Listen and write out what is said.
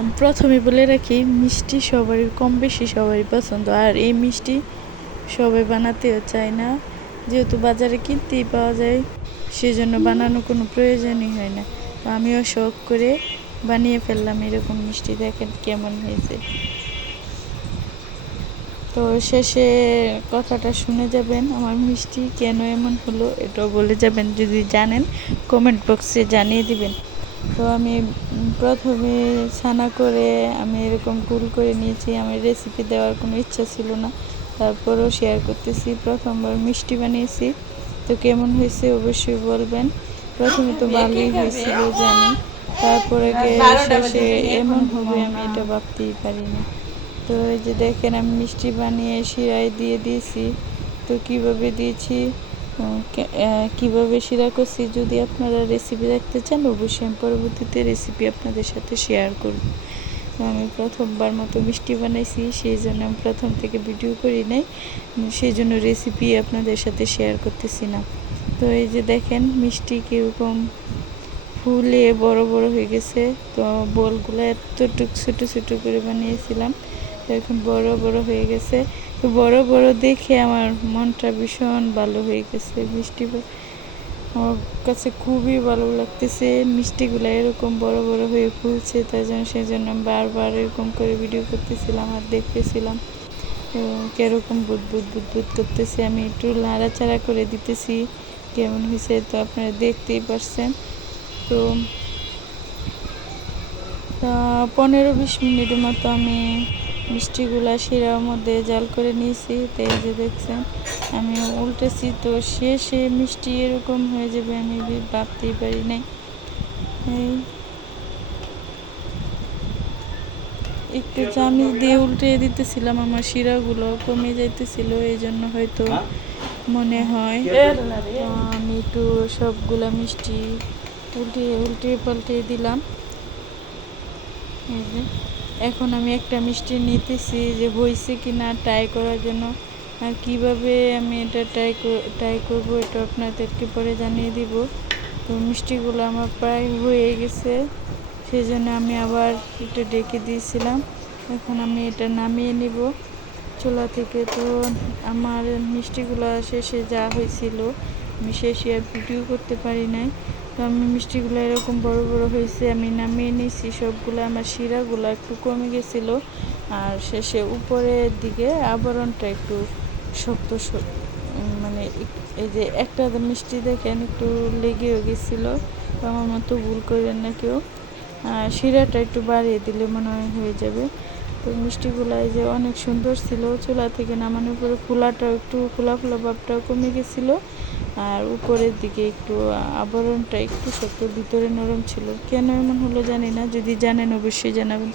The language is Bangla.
আমি প্রথমে বলে রাখি, মিষ্টি সবারই কম বেশি সবারই পছন্দ, আর এই মিষ্টি সবাই বানাতেও চায় না, যেহেতু বাজারে কিনতেই পাওয়া যায়, সেজন্য বানানোর কোনো প্রয়োজনই হয় না। তো আমিও শখ করে বানিয়ে ফেললাম এরকম মিষ্টি। দেখেন কেমন হয়েছে। তো শেষে কথাটা শুনে যাবেন, আমার মিষ্টি কেন এমন হলো এটাও বলে যাবেন। যদি জানেন কমেন্ট বক্সে জানিয়ে দিবেন। তো আমি প্রথমে ছানা করে আমি এরকম গোল করে নিয়েছি। আমার রেসিপি দেওয়ার কোনো ইচ্ছা ছিল না, তারপরেও শেয়ার করতেছি। প্রথমবার মিষ্টি বানিয়েছি, তো কেমন হয়েছে অবশ্যই বলবেন। প্রথমে তো ভালোই হয়েছিল জানি, তারপরে শেষে এমন হবে আমি এটা ভাবতেই পারিনি। তো এই যে দেখেন, আমি মিষ্টি বানিয়ে শিরায় দিয়ে দিয়েছি। তো কিভাবে দিয়েছি, কিভাবে শিরা করছি, যদি আপনারা রেসিপি দেখতে চান অবশ্যই আমি পরবর্তীতে রেসিপি আপনাদের সাথে শেয়ার করব। আমি প্রথমবার মতো মিষ্টি বানাইছি, সেই জন্য আমি প্রথম থেকে ভিডিও করি নাই, সেই জন্য রেসিপি আপনাদের সাথে শেয়ার করতেছি না। তো এই যে দেখেন মিষ্টি কীরকম ফুলে বড় বড় হয়ে গেছে। তো বলগুলো এতটুক ছোটো ছোটো করে বানিয়েছিলাম, এখন বড় বড় হয়ে গেছে। তো বড় বড় দেখে আমার মনটা ভীষণ ভালো হয়ে গেছে। মিষ্টি আমার কাছে খুবই ভালো লাগতেছে, মিষ্টিগুলো এরকম বড় বড় হয়ে ফুলছে, তাই জন্য সেজন্য আমি বারবার এরকম করে ভিডিও করতেছিলাম আর দেখতেছিলাম কীরকম বুদবুদ বুদবুদ করতেছে। আমি একটু নাড়াচাড়া করে দিতেছি কেমন হয়েছে, তো আপনারা দেখতেই পারছেন। তো 15-20 মিনিটের মতো আমি মিষ্টিগুলা শিরার মধ্যে জাল করে নিয়েছি। তো এই যে দেখছেন আমি উল্টেছি, তো শেষে মিষ্টি এরকম হয়ে যাবে আমি ভাবতেই পারি নাই। এই একটু চামচ দিয়ে উল্টে দিতেছিলাম, আমার শিরাগুলো কমে যাইতেছিল, এই জন্য হয়তো মনে হয়। আমি একটু সবগুলা মিষ্টি উল্টে পাল্টে দিলাম। এই যে এখন আমি একটা মিষ্টি নিতেছি যে হয়েছে কি না ট্রাই করার জন্য, আর কীভাবে আমি এটা ট্রাই করবো এটা আপনাদেরকে পরে জানিয়ে দিব। তো মিষ্টিগুলো আমার প্রায় হয়ে গেছে, সেই জন্য আমি আবার একটু ডেকে দিয়েছিলাম। এখন আমি এটা নামিয়ে নিব চুলা থেকে। তো আমার মিষ্টিগুলো শেষে যা হয়েছিল আমি শেষে আর ভিডিও করতে পারি নাই। তো আমি মিষ্টিগুলো এরকম বড় বড় হয়েছে, আমি নামিয়ে নিয়েছি সবগুলো। আমার শিরাগুলো একটু কমে গেছিলো, আর শেষে উপরের দিকে আবরণটা একটু শক্ত মানে এই যে একটা মিষ্টি দেখেন একটু লেগেও গেছিলো। তো আমার মতো ভুল করেন না কেউ, শিরাটা একটু বাড়িয়ে দিলে মনে হয় হয়ে যাবে। তো মিষ্টিগুলো এই যে অনেক সুন্দর ছিল, চুলা থেকে নামানোর পরে খোলাটাও একটু খোলা খোলা ভাবটাও কমে গেছিলো, আর উপরের দিকে একটু আবরণটা একটু শক্ত, ভিতরে নরম ছিল। কেন এমন হলো জানি না, যদি জানেন অবশ্যই জানাবেন।